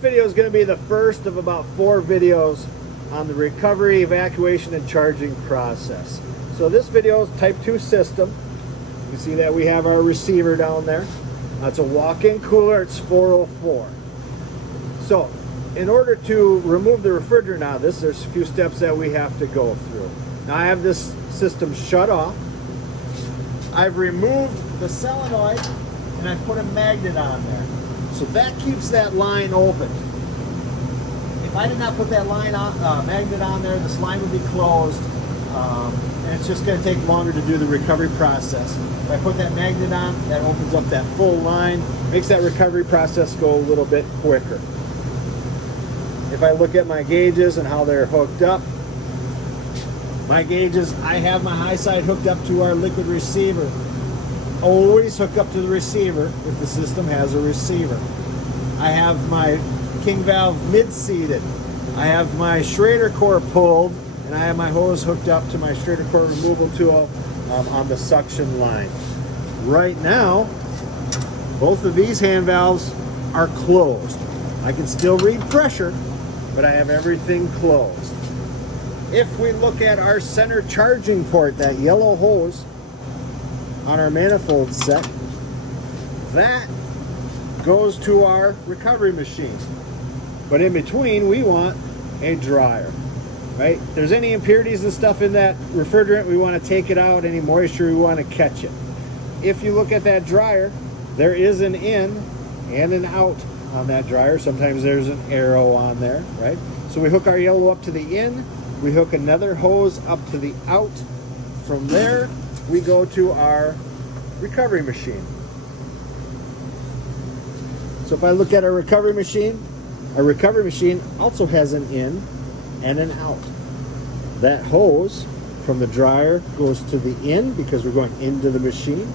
video is going to be the first of about 4 videos on the recovery, evacuation, and charging process. So this video is type 2 system. You see that we have our receiver down there. It's a walk-in cooler. It's 404. So in order to remove the refrigerant out of this, there's a few steps that we have to go through. Now I have this system shut off. I've removed the solenoid and I put a magnet on there. So that keeps that line open. If I did not put that line on, magnet on there, this line would be closed, and it's just going to take longer to do the recovery process. If I put that magnet on, that opens up that full line, makes that recovery process go a little bit quicker. If I look at my gauges and how they're hooked up, my gauges, I have my high side hooked up to our liquid receiver. Always hook up to the receiver if the system has a receiver. I have my king valve mid-seated. I have my Schrader core pulled, and I have my hose hooked up to my Schrader core removal tool on the suction line. Right now, both of these hand valves are closed. I can still read pressure, but I have everything closed. If we look at our center charging port, that yellow hose on our manifold set, that goes to our recovery machine. But in between, we want a dryer, right? If there's any impurities and stuff in that refrigerant, we want to take it out. Any moisture, we want to catch it. If you look at that dryer, there is an in and an out on that dryer. Sometimes there's an arrow on there, right? So we hook our yellow up to the in, we hook another hose up to the out. From there, we go to our recovery machine. So if I look at our recovery machine also has an in and an out. That hose from the dryer goes to the in because we're going into the machine.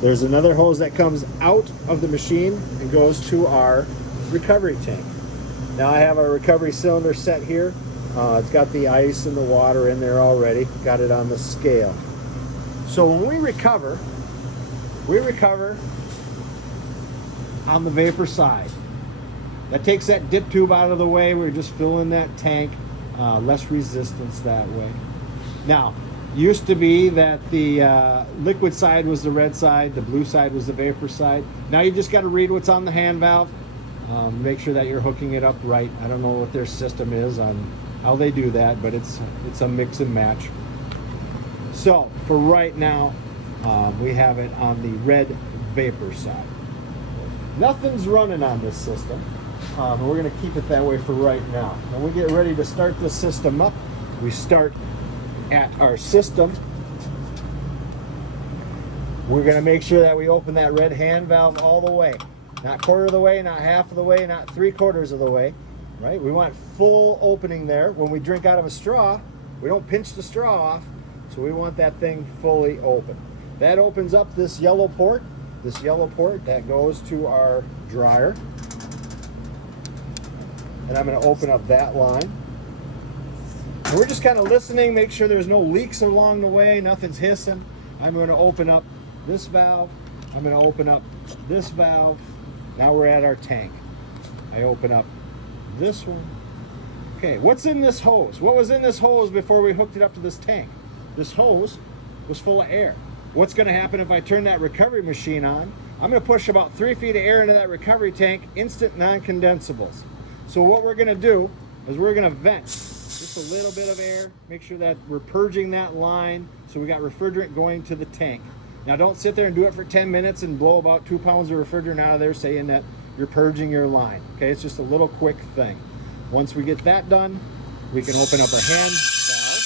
There's another hose that comes out of the machine and goes to our recovery tank. Now I have our recovery cylinder set here. It's got the ice and the water in there already. Got it on the scale. So when we recover on the vapor side. That takes that dip tube out of the way. We're just filling that tank, less resistance that way. Now, used to be that the liquid side was the red side, the blue side was the vapor side. Now you just got to read what's on the hand valve, make sure that you're hooking it up right. I don't know what their system is on how they do that, but it's a mix and match. So for right now, we have it on the red vapor side. Nothing's running on this system. We're going to keep it that way for right now. When we get ready to start the system up, we start at our system. We're going to make sure that we open that red hand valve all the way. Not quarter of the way, not half of the way, not 3/4 of the way. Right? We want full opening there. When we drink out of a straw, we don't pinch the straw off, so we want that thing fully open. That opens up this yellow port. This yellow port that goes to our dryer. And I'm going to open up that line. And we're just kind of listening, make sure there's no leaks along the way, nothing's hissing. I'm going to open up this valve. I'm going to open up this valve. Now we're at our tank. I open up this one. Okay, what's in this hose? What was in this hose before we hooked it up to this tank? This hose was full of air. What's going to happen if I turn that recovery machine on? I'm going to push about 3 feet of air into that recovery tank, instant non-condensables. So what we're going to do is we're going to vent just a little bit of air, make sure that we're purging that line so we got refrigerant going to the tank. Now don't sit there and do it for 10 minutes and blow about 2 pounds of refrigerant out of there saying that you're purging your line. Okay, it's just a little quick thing. Once we get that done, we can open up our hand valve.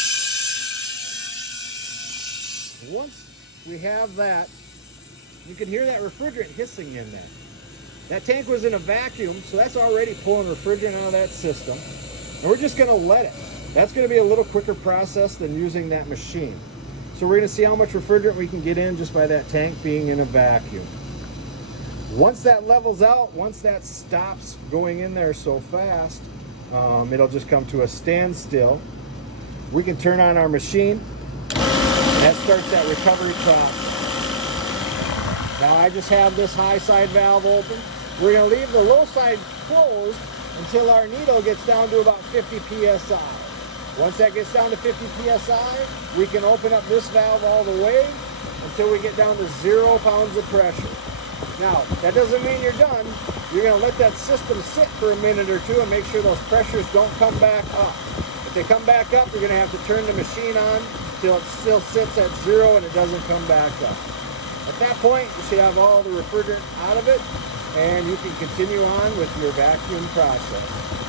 Once we have that, you can hear that refrigerant hissing in there. That tank was in a vacuum, so that's already pulling refrigerant out of that system. And we're just going to let it. That's going to be a little quicker process than using that machine. So we're going to see how much refrigerant we can get in just by that tank being in a vacuum. Once that levels out, once that stops going in there so fast, it'll just come to a standstill. We can turn on our machine. That starts that recovery process. Now I just have this high side valve open. We're going to leave the low side closed until our needle gets down to about 50 psi. Once that gets down to 50 psi, we can open up this valve all the way until we get down to 0 pounds of pressure. Now, that doesn't mean you're done. You're going to let that system sit for a minute or two and make sure those pressures don't come back up. If they come back up, you're going to have to turn the machine on until it still sits at 0 and it doesn't come back up. At that point, you should have all the refrigerant out of it, and you can continue on with your vacuum process.